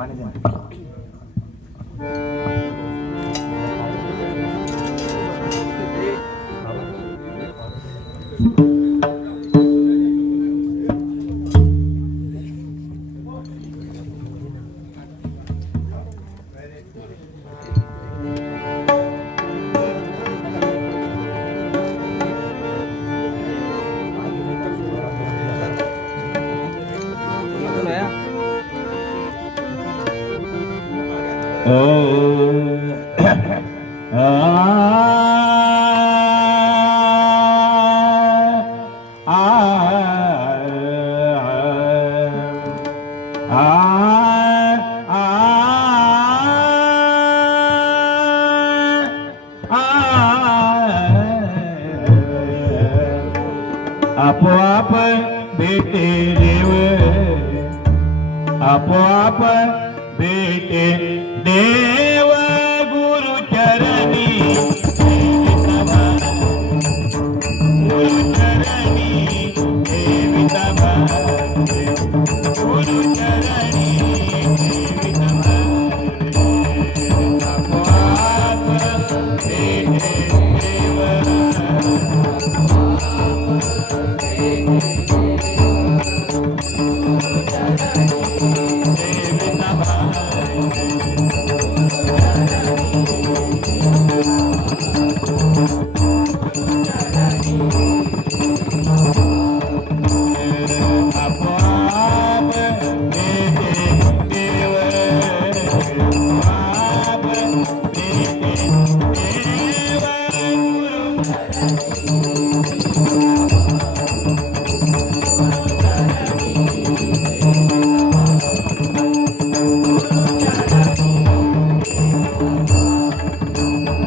বানিয়ে দেন आपोआप भेटे देव. आपोआप भेटे देव.